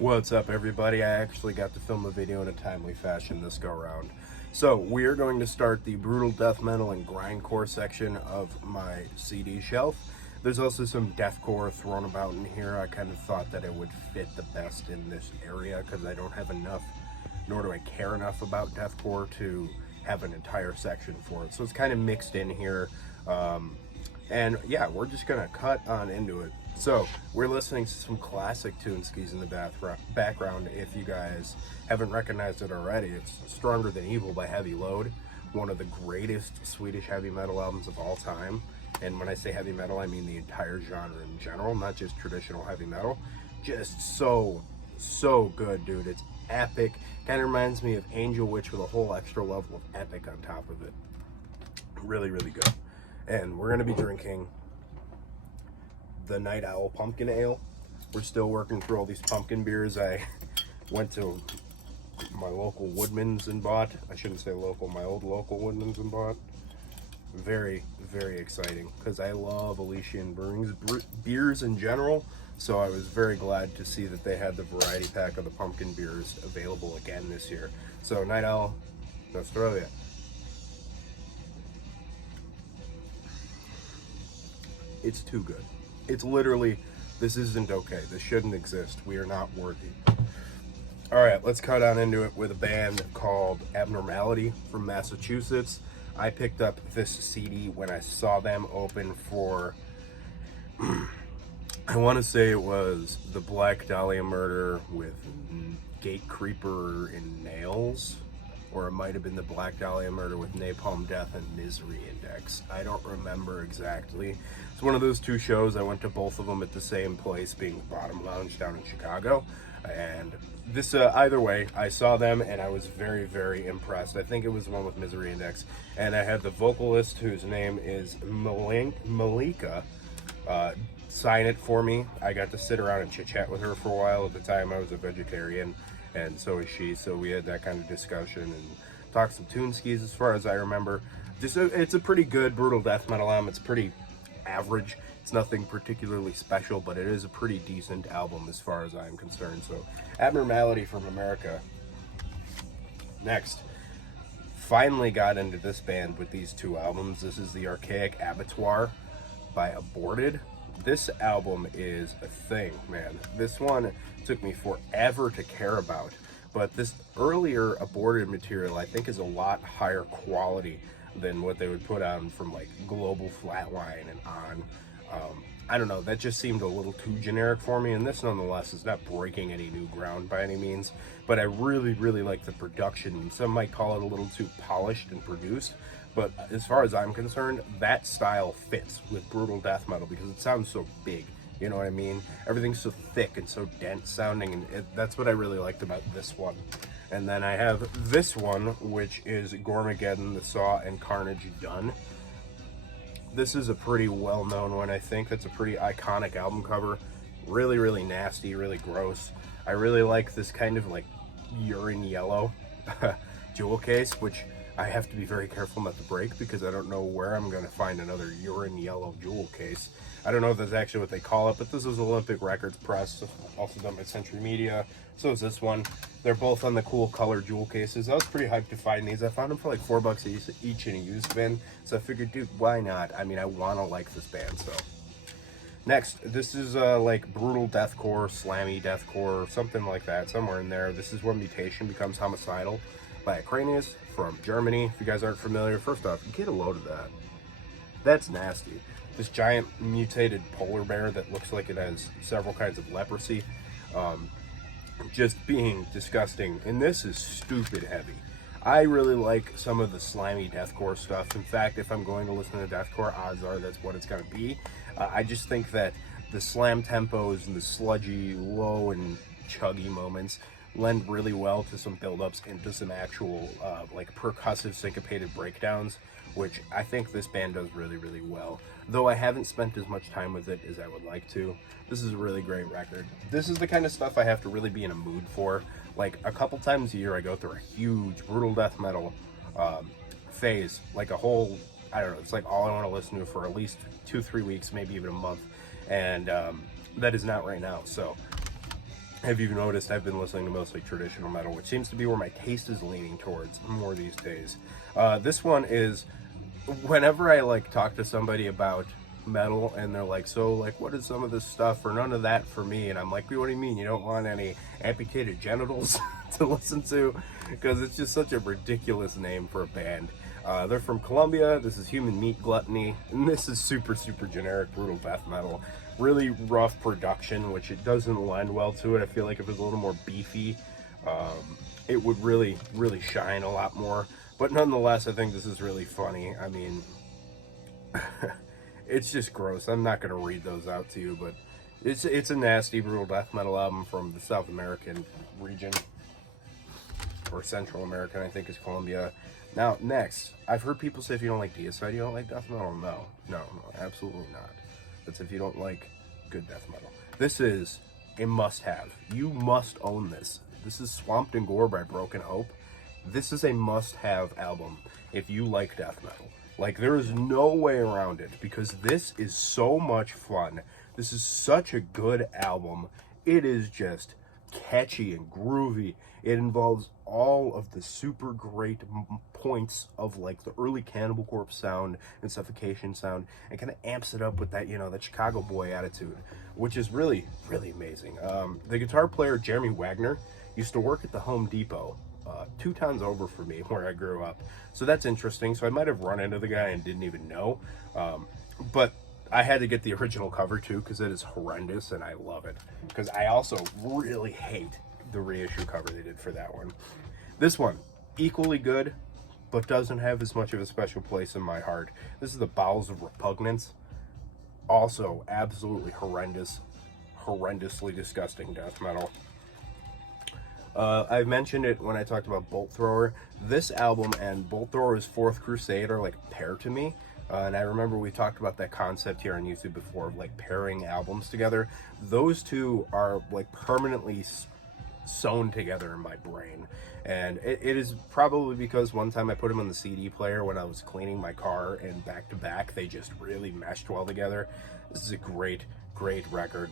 What's up, everybody? I actually got to film a video in a timely fashion this go around. So we are going to start the brutal death metal and grindcore section of my CD shelf. There's also some deathcore thrown about in here. I kind of thought that it would fit the best in this area because I don't have enough, nor do I care enough about deathcore to have an entire section for it. So it's kind of mixed in here. And yeah, we're just gonna cut on into it. So we're listening to some classic Tounskis in the background. If you guys haven't recognized it already, it's Stronger Than Evil by Heavy Load, one of the greatest Swedish heavy metal albums of all time. And when I say heavy metal, I mean the entire genre in general, not just traditional heavy metal. Just so good, dude. It's epic. Kind of reminds me of Angel Witch with a whole extra level of epic on top of it. Really good. And we're gonna be drinking the Night Owl Pumpkin Ale. We're still working through all these pumpkin beers. I went to my local Woodman's and bought, I shouldn't say local, my old local Woodman's and bought. Very exciting because I love Elysian Brewing's beers in general. So I was very glad to see that they had the variety pack of the pumpkin beers available again this year. So Night Owl, Australia. It's too good. It's literally, this isn't okay. This shouldn't exist. We are not worthy. All right, let's cut on into it with a band called Abnormality from Massachusetts. I picked up this CD when I saw them open for, I want to say it was the Black Dahlia Murder with Gate Creeper and Nails, or it might have been the Black Dahlia Murder with Napalm Death and Misery Index. I don't remember exactly. It's one of those two shows. I went to both of them at the same place, being the Bottom Lounge down in Chicago. And this, either way, I saw them and I was very impressed. I think it was the one with Misery Index. And I had the vocalist, whose name is Malika, sign it for me. I got to sit around and chit-chat with her for a while. At the time, I was a vegetarian, and so is she. So we had that kind of discussion and talked some Tounskis as far as I remember. It's a pretty good brutal death metal album. It's pretty average. It's nothing particularly special, but it is a pretty decent album as far as I'm concerned. So Abnormality from America. Next, finally got into this band with these two albums. This is the Archaic Abattoir by Aborted. This album is a thing, man. This one took me forever to care about, but this earlier Aborted material I think is a lot higher quality than what they would put on from like Global Flatline and on. I don't know, that just seemed a little too generic for me, and this nonetheless is not breaking any new ground by any means, but I really like the production. Some might call it a little too polished and produced, but as far as I'm concerned, that style fits with brutal death metal because it sounds so big, you know what I mean? Everything's so thick and so dense sounding, and that's what I really liked about this one. And then I have this one, which is Gormageddon, the Saw and Carnage Done. This is a pretty well-known one, I think. That's a pretty iconic album cover. Really nasty, really gross. I really like this kind of like urine yellow jewel case, which I have to be very careful not to break because I don't know where I'm going to find another urine yellow jewel case. I don't know if that's actually what they call it, but this is Olympic Records Press, also done by Century Media. So is this one. They're both on the cool color jewel cases. I was pretty hyped to find these. I found them for like $4 each in a used bin. So I figured, dude, why not? I mean, I want to like this band, so. Next, this is like brutal deathcore, slammy deathcore, something like that, somewhere in there. This is where Mutation becomes homicidal by Acranius from Germany. If you guys aren't familiar, first off, get a load of that. That's nasty. This giant mutated polar bear that looks like it has several kinds of leprosy. Just being disgusting. And this is stupid heavy. I really like some of the slimy deathcore stuff. In fact, if I'm going to listen to deathcore, odds are that's what it's going to be. I just think that the slam tempos and the sludgy, low and chuggy moments lend really well to some build-ups into some actual like percussive syncopated breakdowns, which I think this band does really well, though I haven't spent as much time with it as I would like to. This is a really great record. This is the kind of stuff I have to really be in a mood for. Like a couple times a year I go through a huge brutal death metal phase, like a whole, I don't know, it's like all I want to listen to for at least 2-3 weeks, maybe even a month, and that is not right now. So have you noticed I've been listening to mostly traditional metal, which seems to be where my taste is leaning towards more these days. This one is, whenever I like talk to somebody about metal and they're like, so like what is some of this stuff, or none of that for me, and I'm like, what do you mean you don't want any amputated genitals to listen to? Because it's just such a ridiculous name for a band. They're from Colombia. This is Human Meat Gluttony, and this is super generic brutal death metal. Really rough production, which it doesn't lend well to it. I feel like if it was a little more beefy, it would really shine a lot more. But nonetheless, I think this is really funny. I mean, it's just gross. I'm not going to read those out to you, but it's a nasty brutal death metal album from the South American region, or Central American, I think is Colombia. Now, next, I've heard people say if you don't like Deicide, you don't like death metal. No, absolutely not. That's if you don't like good death metal. This is a must-have. You must own this. This is Swamped in Gore by Broken Hope. This is a must-have album if you like death metal. Like, there is no way around it, because this is so much fun. This is such a good album. It is just catchy and groovy. It involves all of the super great points of like the early Cannibal Corpse sound and Suffocation sound, and kind of amps it up with that, you know, that Chicago boy attitude, which is really amazing. The guitar player Jeremy Wagner used to work at the Home Depot 2 towns over from me where I grew up, so that's interesting. So I might have run into the guy and didn't even know, but I had to get the original cover too, because it is horrendous and I love it, because I also really hate the reissue cover they did for that one. This one, equally good, but doesn't have as much of a special place in my heart. This is The Bowels of Repugnance. Also, absolutely horrendously disgusting death metal. I mentioned it when I talked about Bolt Thrower. This album and Bolt Thrower's Fourth Crusade are like a pair to me. And I remember we talked about that concept here on YouTube before, of like pairing albums together. Those two are like permanently sewn together in my brain, and it is probably because one time I put them on the CD player when I was cleaning my car, and back to back they just really meshed well together. This is a great record.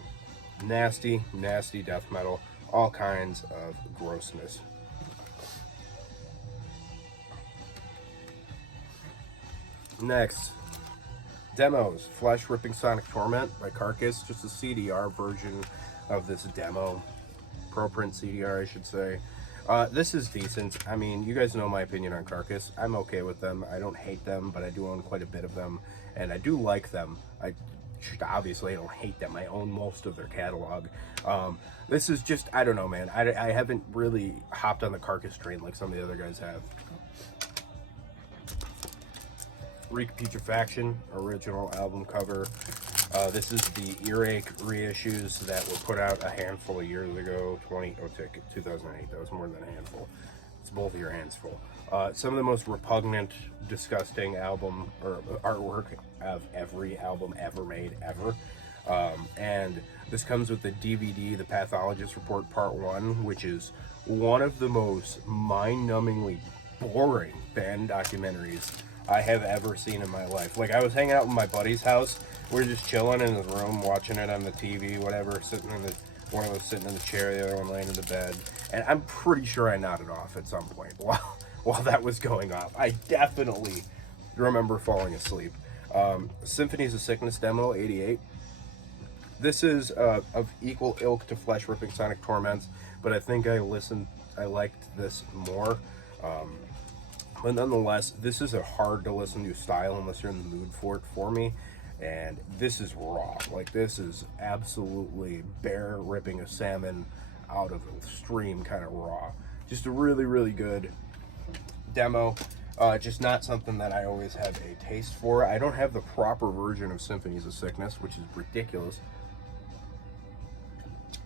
Nasty death metal, all kinds of grossness. Next, Demos, Flesh Ripping Sonic Torment by Carcass, just a CDR version of this demo. Pro print CDR, I should say. This is decent. I mean, you guys know my opinion on Carcass. I'm okay with them. I don't hate them, but I do own quite a bit of them, and I do like them. Obviously I don't hate them. I own most of their catalog. This is just, I don't know, man. I haven't really hopped on the Carcass train like some of the other guys have. Recapitation, original album cover. This is the Earache reissues that were put out a handful of years ago. 2008. That was more than a handful. It's both of your hands full. Some of the most repugnant, disgusting album or artwork of every album ever made, ever. And this comes with the DVD, The Pathologist Report Part 1, which is one of the most mind-numbingly boring band documentaries I have ever seen in my life. Like, I was hanging out in my buddy's house. We were just chilling in his room, watching it on the TV, whatever, one of us sitting in the chair, the other one laying in the bed. And I'm pretty sure I nodded off at some point while that was going off. I definitely remember falling asleep. Symphonies of Sickness demo, 88. This is of equal ilk to Flesh Ripping Sonic Torments, but I think I liked this more. But nonetheless, this is a hard to listen to style unless you're in the mood for it, for me. And this is raw. Like, this is absolutely bear ripping a salmon out of a stream, kind of raw. Just a really good demo. Just not something that I always have a taste for. I don't have the proper version of Symphonies of Sickness, which is ridiculous,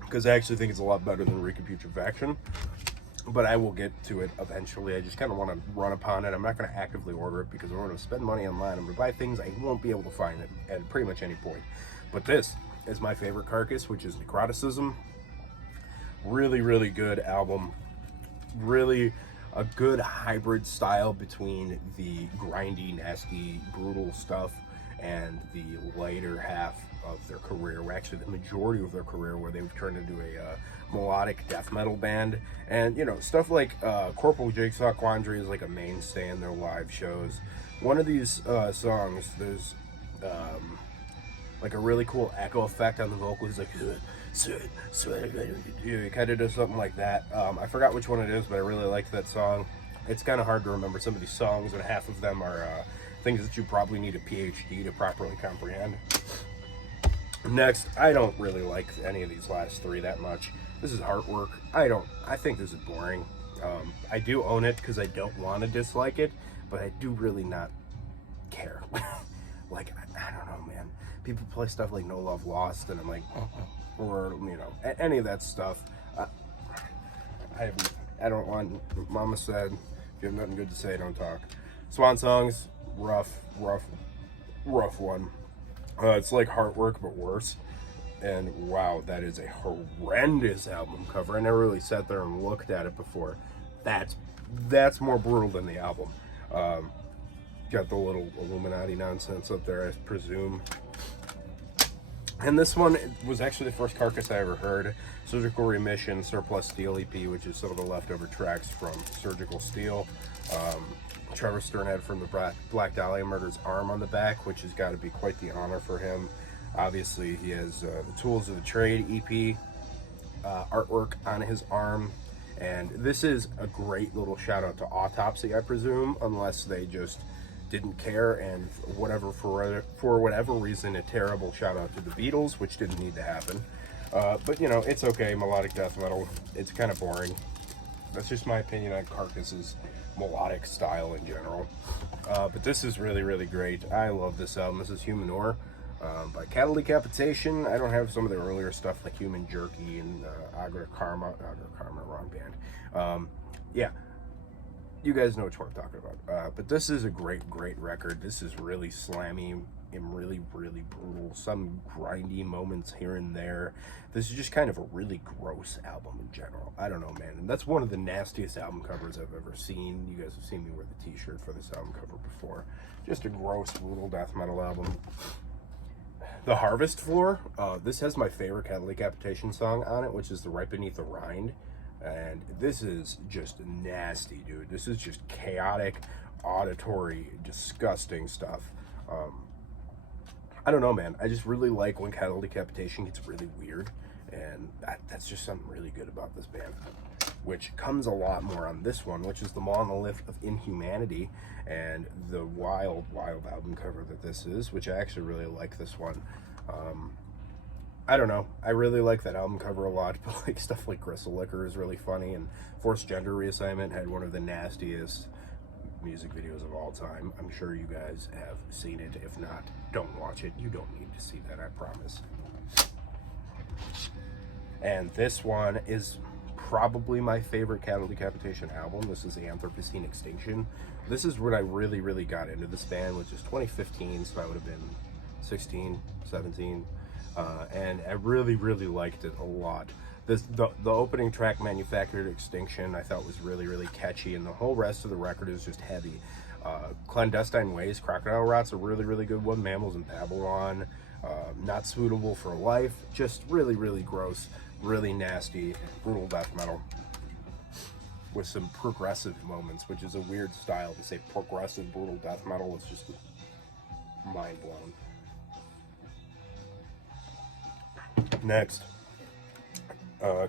because I actually think it's a lot better than Recapitation. But I will get to it eventually. I just kind of want to run upon it. I'm not going to actively order it because I'm going to spend money online. I'm going to buy things I won't be able to find it at pretty much any point. But this is my favorite Carcass, which is Necroticism. Really good album. Really a good hybrid style between the grindy, nasty, brutal stuff and the lighter half of their career. Actually, the majority of their career, where they've turned into a melodic death metal band. And, you know, stuff like Corporal Jigsaw Quandary is like a mainstay in their live shows. One of these songs, there's like a really cool echo effect on the vocals, like you kind of does something like that. I forgot which one it is, but I really liked that song. It's kind of hard to remember some of these songs, and half of them are things that you probably need a PhD to properly comprehend. Next, I don't really like any of these last three that much. This is Heartwork. I think this is boring. I do own it because I don't want to dislike it, but I do really not care. Like, I don't know, man. People play stuff like No Love Lost, and I'm like, or, you know, any of that stuff. I don't want, Mama said, if you have nothing good to say, don't talk. Swan Songs, rough one. It's like Heartwork, but worse. And wow, that is a horrendous album cover. I never really sat there and looked at it before. That's more brutal than the album. Got the little Illuminati nonsense up there, I presume. And this one was actually the first Carcass I ever heard. Surgical Remission, Surplus Steel EP, which is some of the leftover tracks from Surgical Steel. Trevor Stern had from the Black Dahlia Murder's arm on the back, which has got to be quite the honor for him. Obviously, he has the Tools of the Trade EP artwork on his arm. And this is a great little shout out to Autopsy, I presume, unless they just didn't care, and for whatever reason, a terrible shout out to the Beatles, which didn't need to happen. But you know, it's okay. Melodic death metal, it's kind of boring. That's just my opinion on Carcass's melodic style in general. But this is really, really great. I love this album. This is Humanor by Cattle Decapitation. I don't have some of their earlier stuff like Human Jerky and Agra Karma, wrong band. Yeah. You guys know which one I'm talking about. But this is a great record. This is really slammy and really, really brutal. Some grindy moments here and there. This is just kind of a really gross album in general. I don't know, man. And that's one of the nastiest album covers I've ever seen. You guys have seen me wear the t-shirt for this album cover before. Just a gross, brutal death metal album. The Harvest Floor. This has my favorite Cattle Decapitation song on it, which is the Right Beneath the Rind. And this is just nasty, dude. This is just chaotic, auditory, disgusting stuff. I don't know, man. I just really like when Cattle Decapitation gets really weird. And that's just something really good about this band. Which comes a lot more on this one, which is the Monolith of Inhumanity. And the wild, wild album cover that this is, which I actually really like this one. I don't know. I really like that album cover a lot, but like stuff like Gristle Liquor is really funny, and Forced Gender Reassignment had one of the nastiest music videos of all time. I'm sure you guys have seen it. If not, don't watch it. You don't need to see that, I promise. And this one is probably my favorite Cattle Decapitation album. This is the Anthropocene Extinction. This is when I really, really got into this band, which is 2015, so I would have been 16, 17. And I really, really liked it a lot. The opening track, Manufactured Extinction, I thought was really, really catchy, and the whole rest of the record is just heavy. Clandestine Ways, Crocodile Rot's a really, really good one. Mammals in Babylon, Not Suitable for Life, just really, really gross, really nasty, brutal death metal with some progressive moments, which is a weird style to say progressive, brutal death metal. It's just mind blown. Next,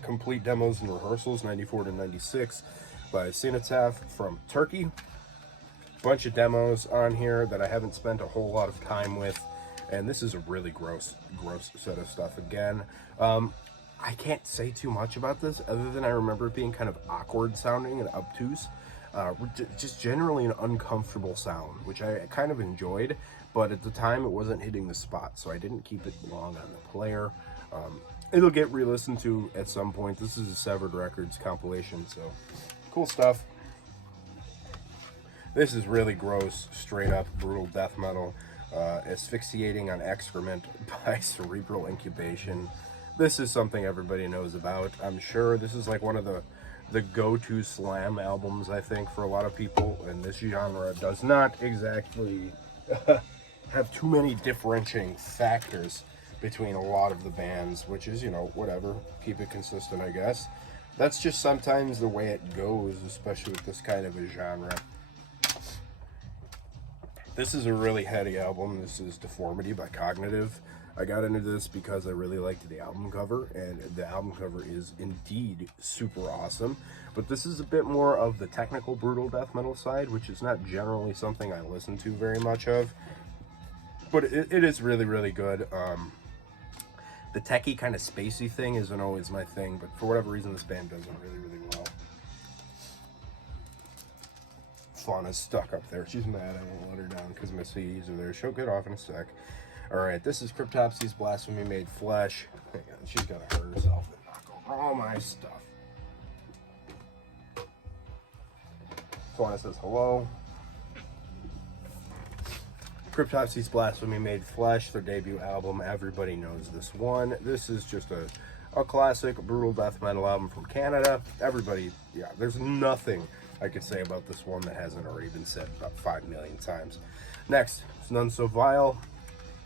Complete Demos and Rehearsals, 94 to 96 by Cenotaph from Turkey. Bunch of demos on here that I haven't spent a whole lot of time with, and this is a really gross set of stuff again. I can't say too much about this other than I remember it being kind of awkward sounding and obtuse. Just generally an uncomfortable sound, which I kind of enjoyed, but at the time it wasn't hitting the spot, so I didn't keep it long on the player. It'll get re-listened to at some point. This is a Severed Records compilation, so cool stuff. This is really gross, straight up brutal death metal. Asphyxiating on Excrement by Cerebral Incubation. This is something everybody knows about, I'm sure. This is like one of the go-to slam albums, I think, for a lot of people, and this genre does not exactly have too many differentiating factors between a lot of the bands, which is, you know, whatever, keep it consistent, I guess. That's just sometimes the way it goes, especially with this kind of a genre. This is a really heady album. This is Deformity by Cognitive. I got into this because I really liked the album cover, and the album cover is indeed super awesome. But this is a bit more of the technical brutal death metal side, which is not generally something I listen to very much of. But it is really, really good. The techie kind of spacey thing isn't always my thing, but for whatever reason, this band does it really, really well. Fauna's stuck up there. She's mad. I won't let her down because my CDs are there. She'll get off in a sec. Alright, this is Cryptopsy's Blasphemy Made Flesh. Hang on, she's gonna hurt herself and knock over all my stuff. Fauna says hello. Cryptopsy's Blasphemy Made Flesh, their debut album. Everybody knows this one. This is just a classic brutal death metal album from Canada. Everybody, yeah, there's nothing I could say about this one that hasn't already been said about 5 million times. Next, it's None So Vile.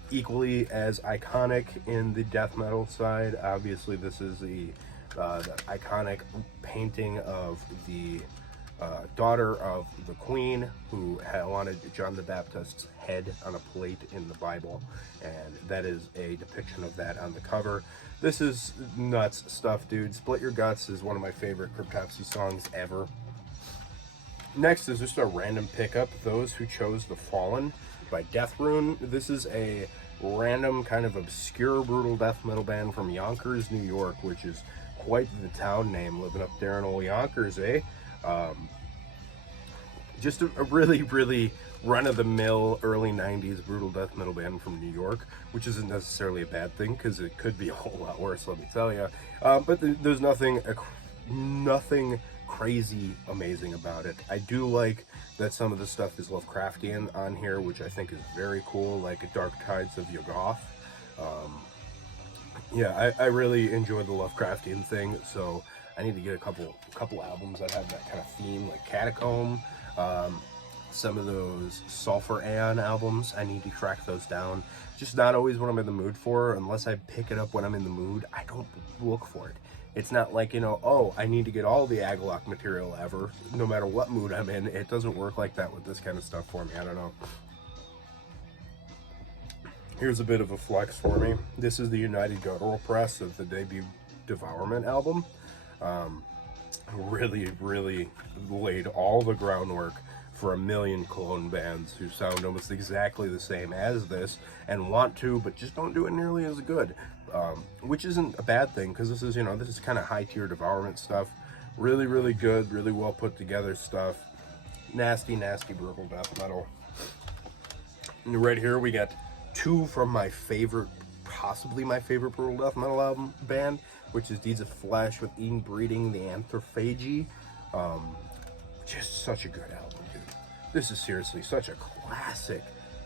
Equally as iconic in the death metal side. Obviously, this is the iconic painting of the daughter of the queen who wanted John the Baptist's head on a plate in the Bible, and that is a depiction of that on the cover. This is nuts stuff, dude. Split Your Guts is one of my favorite Cryptopsy songs ever. Next is just a random pickup, Those Who Chose the Fallen by Death Rune. This is a random kind of obscure brutal death metal band from Yonkers, New York, which is quite the town name, living up there in old Yonkers, eh? Just a really, really run-of-the-mill early 90s brutal death metal band from New York, which isn't necessarily a bad thing because it could be a whole lot worse, let me tell you. But there's nothing crazy amazing about it. I do like that some of the stuff is Lovecraftian on here, which I think is very cool, like Dark Tides of Yuggoth. Yeah, I really enjoy the Lovecraftian thing, so I need to get a couple albums that have that kind of theme, like Catacomb. Some of those Sulfur Aeon albums, I need to track those down. Just not always what I'm in the mood for. Unless I pick it up when I'm in the mood, I don't look for it. It's not like, you know, oh, I need to get all the Agalloch material ever, no matter what mood I'm in. It doesn't work like that with this kind of stuff for me. I don't know. Here's a bit of a flex for me. This is the United Guttural Press of the debut Devourment album. Really, really laid all the groundwork for a million clone bands who sound almost exactly the same as this and want to, but just don't do it nearly as good. Which isn't a bad thing, because this is, you know, this is kind of high-tier Devourment stuff. Really, really good, really well put together stuff. Nasty, nasty brutal death metal. And right here we got two from my favorite, possibly my favorite brutal death metal album band, which is Deeds of Flesh with Inbreeding the Anthrophagy. Just such a good album, dude. This is seriously such a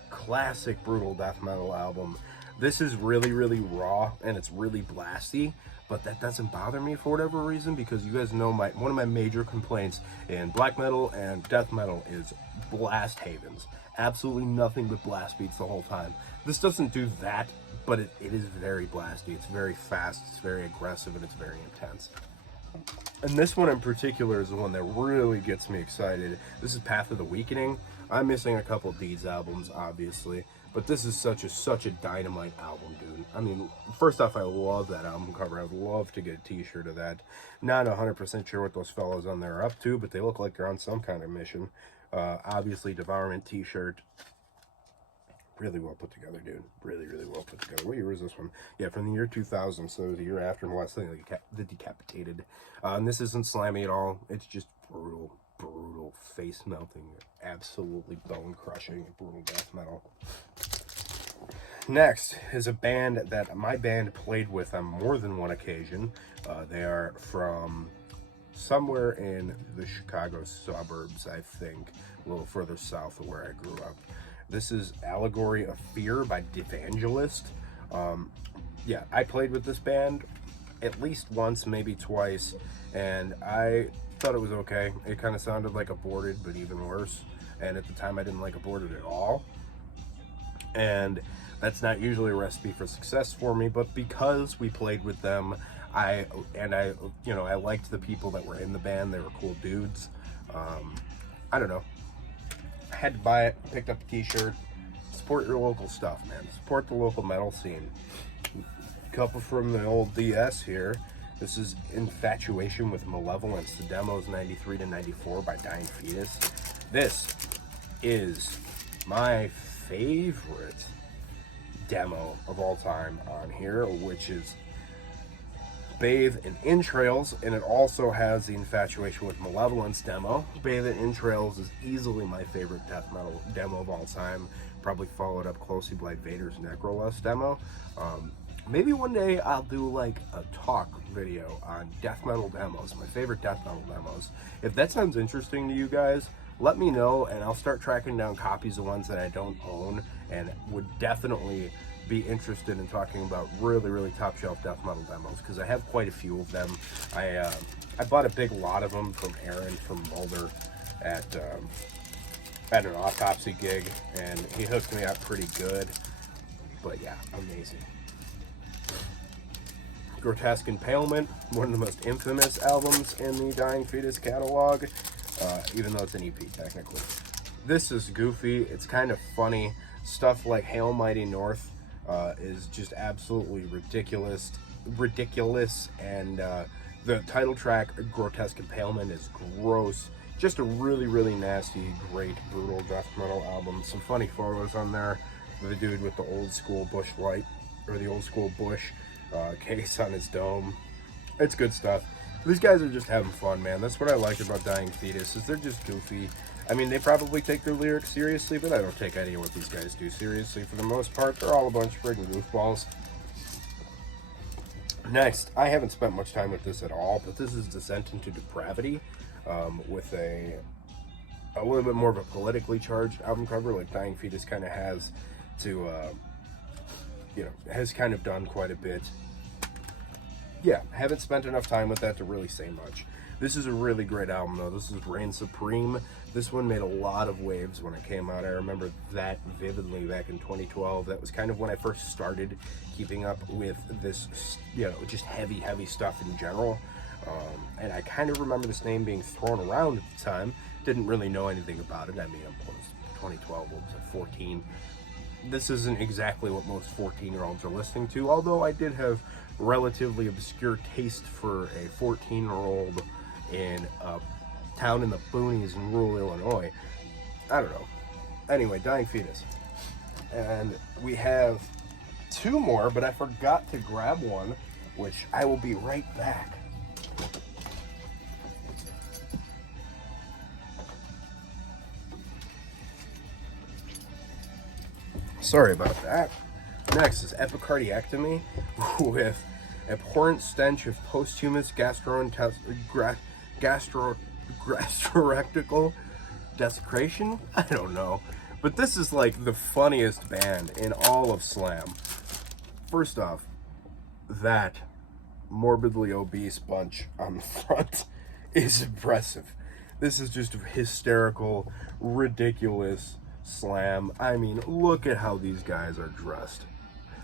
classic brutal death metal album. This is really, really raw and it's really blasty, but that doesn't bother me for whatever reason, because you guys know one of my major complaints in black metal and death metal is blast havens. Absolutely nothing but blast beats the whole time. This doesn't do that, but it is very blasty. It's very fast, it's very aggressive, and it's very intense. And this one in particular is the one that really gets me excited. This is Path of the Weakening. I'm missing a couple Deeds albums, obviously, but this is such a dynamite album, dude. I mean, first off, I love that album cover. I'd love to get a t-shirt of that. Not 100% sure what those fellows on there are up to, but they look like they're on some kind of mission. Obviously, Devourment t-shirt. Really well put together, dude. Really, really well put together. What year is this one? Yeah, from the year 2000, so the year after Molesting the Decapitated. And this isn't slammy at all. It's just brutal, face-melting, absolutely bone-crushing, brutal death metal. Next is a band that my band played with on more than one occasion. They are from somewhere in the Chicago suburbs, I think, a little further south of where I grew up. This is Allegory of Fear by Devangelist. Yeah, I played with this band at least once, maybe twice, and I thought it was okay. It kind of sounded like Aborted, but even worse. And at the time, I didn't like Aborted at all. And That's not usually a recipe for success for me, but because we played with them, I liked the people that were in the band. They were cool dudes. I don't know. I had to buy it, picked up a t-shirt. Support your local stuff, man. Support the local metal scene. Couple from the old DS here. This is Infatuation with Malevolence. The demo's 93 to 94 by Dying Fetus. This is my favorite demo of all time on here, which is Bathe in Entrails, and it also has the Infatuation with Malevolence demo. Bathe in Entrails is easily my favorite death metal demo of all time. Probably followed up closely by Vader's Necrolust demo. Maybe one day I'll do like a talk video on death metal demos, my favorite death metal demos. If that sounds interesting to you guys, let me know, and I'll start tracking down copies of ones that I don't own, and would definitely be interested in talking about really top shelf death metal demos, because I have quite a few of them. I bought a big lot of them from Aaron from Boulder at an autopsy gig, and he hooked me up pretty good. But yeah, amazing. Grotesque Impalement, one of the most infamous albums in the Dying Fetus catalog, even though it's an EP technically. This is goofy, it's kind of funny. Stuff like Hail Mighty North is just absolutely ridiculous, and the title track, Grotesque Impalement, is gross. Just a really nasty, great, brutal death metal album. Some funny photos on there. The dude with the old school bush light, or the old school bush case on his dome. It's good stuff. These guys are just having fun, man. That's what I like about Dying Fetus, is they're just goofy. I mean, they probably take their lyrics seriously, but I don't take any of what these guys do seriously for the most part. They're all a bunch of friggin' goofballs. Next, I haven't spent much time with this at all, but this is Descent into Depravity, with a little bit more of a politically charged album cover, like Dying Fetus kind of has to, has kind of done quite a bit. Yeah, haven't spent enough time with that to really say much. This is a really great album, though. This is Reign Supreme. This one made a lot of waves when it came out. I remember that vividly back in 2012. That was kind of when I first started keeping up with this, just heavy stuff in general. And I kind of remember this name being thrown around at the time. Didn't really know anything about it. I mean, it was 2012, what was it, 14. This isn't exactly what most 14-year-olds are listening to, although I did have relatively obscure taste for a 14-year-old in a town in the boonies in rural Illinois. I don't know. Anyway, Dying Fetus. And we have two more, but I forgot to grab one, which I will be right back. Sorry about that. Next is Epicardiectomy with Abhorrent Stench of Posthumous Gastrorectal Desecration? I don't know. But this is like the funniest band in all of Slam. First off, that morbidly obese bunch on the front is impressive. This is just hysterical, ridiculous Slam. I mean, look at how these guys are dressed.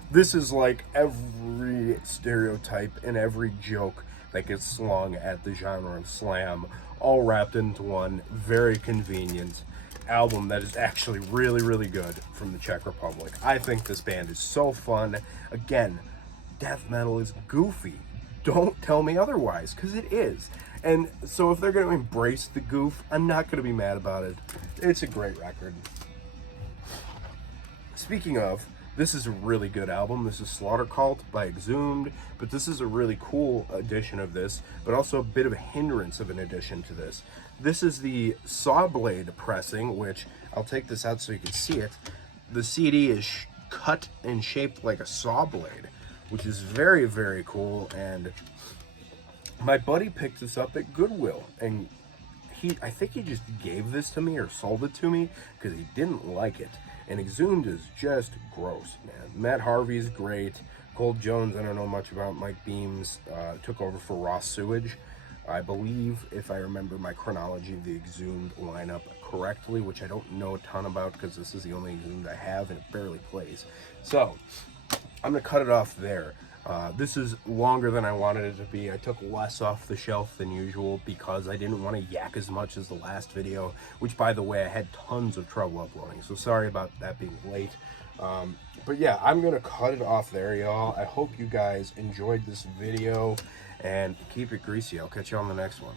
This is like every stereotype and every joke that gets slung at the genre of Slam, all wrapped into one very convenient album that is actually really good from the Czech Republic. I think this band is so fun. Again, death metal is goofy. Don't tell me otherwise, because it is. And so if they're going to embrace the goof, I'm not going to be mad about it. It's a great record. Speaking of, this is a really good album. This is Slaughter Cult by Exhumed, but this is a really cool edition of this, but also a bit of a hindrance of an addition to this. This is the Sawblade pressing, which I'll take this out so you can see it. The CD is cut and shaped like a saw blade, which is very cool, and my buddy picked this up at Goodwill, and I think he just gave this to me or sold it to me because he didn't like it. And Exhumed is just gross, man. Matt Harvey's great. Cold Jones, I don't know much about. Mike Beams took over for Raw Sewage. I believe, if I remember my chronology of the Exhumed lineup correctly, which I don't know a ton about because this is the only Exhumed I have and it barely plays. So, I'm going to cut it off there. This is longer than I wanted it to be. I took less off the shelf than usual because I didn't want to yak as much as the last video, which, by the way, I had tons of trouble uploading. So sorry about that being late. But yeah, I'm going to cut it off there, y'all. I hope you guys enjoyed this video, and keep it greasy. I'll catch you on the next one.